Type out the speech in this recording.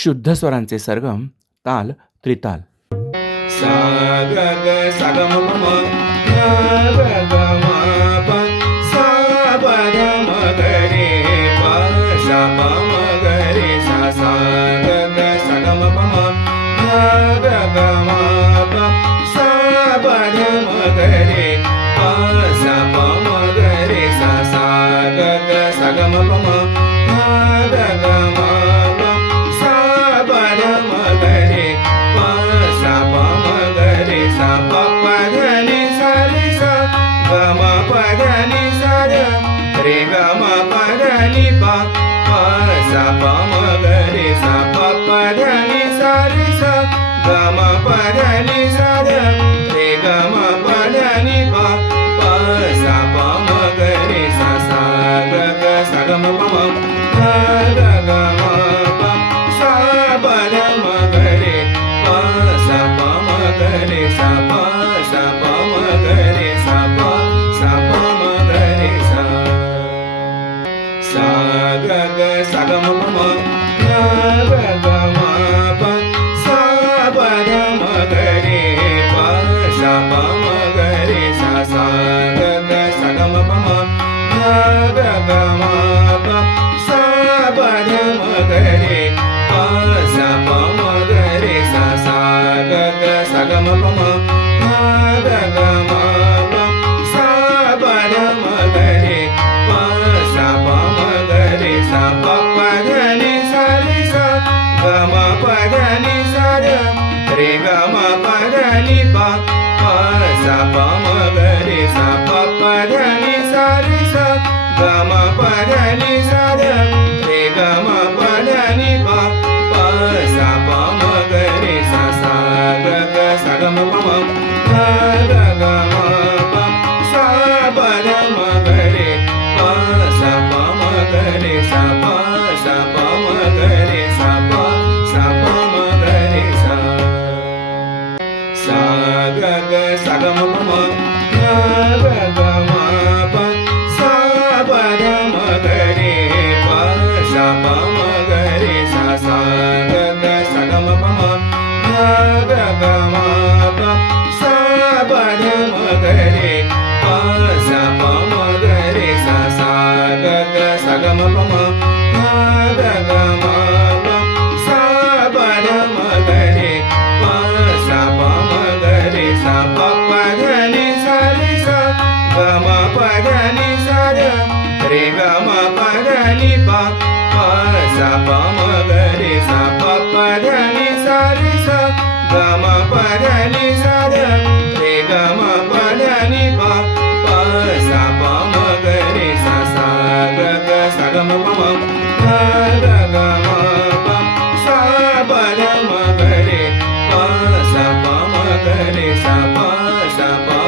शुद्ध स्वरांचे सरगम, ताल, त्रिताल. सा ग ग सा ग म म ग ग ग म प सा प ध म ग रे प सा प म ग रे सा सा ग ग सा ग म प म ग ग ग म प सा प ध म ग रे प सा प म ग रे सा सा ग ग सा ग म प म ग ग ग म प सा प ध म ग रे प सा प म ग रे सा प प ध नि सा रे सा ग म प ध नि सा रे रे ग म प ध नि प प सा प म ग रे सा प प ध नि सा रे सा ग म प ध नि सा रे रे ग म प ध नि प प सा प म ग रे सा सा ग ग सा ग म प म ग ग ग म प सा प ध म ग रे प सा प म ग रे सा प म ग रे सा प म ग रे सा सा ग ग सा ग म प म ग ग ग म प सा प ध म ग रे प सा प म ग रे सा सा ग ग सा ग म प म ग ग ग म प सा प ध म ग रे प सा प म ग रे सा सा ग ग सा ग म प म ग ग ग म प सा प ध म ग रे प सा प म ग रे सा प प ध नि सा रे सा ग म प ध नि सा रे रे ग म प ध नि प प सा प म ग रे सा प प ध नि सा रे सा ग म प ध नि सा रे रे ग म प ध नि प प सा प म ग रे सा सा ग ग सा ग म प म ग ग ग म प सा प ध म ग रे प सा प म ग रे सा प म ग रे सा प म ग रे सा सा ग ग सा ग म प म ग ग ग म प सा प ध म ग रे प सा प म ग रे सा सा ग ग सा ग म प म ग ग ग म प सा प ध म ग रे प सा प म ग रे सा सा ग ग सा ग म प म ग ग ग म प सा प ध म ग रे प सा प म ग रे सा प प ध नि सा रे सा ग म प ध नि सा रे रे ग म प ध नि प प सा प म ग रे सा प प ध नि सा रे सा ग म प ध नि सा रे रे ग म प ध नि प प सा प म ग रे सा सा ग ग सा ग म प म ग ग ग म प सा प ध म ग रे प सा प म ग रे सा प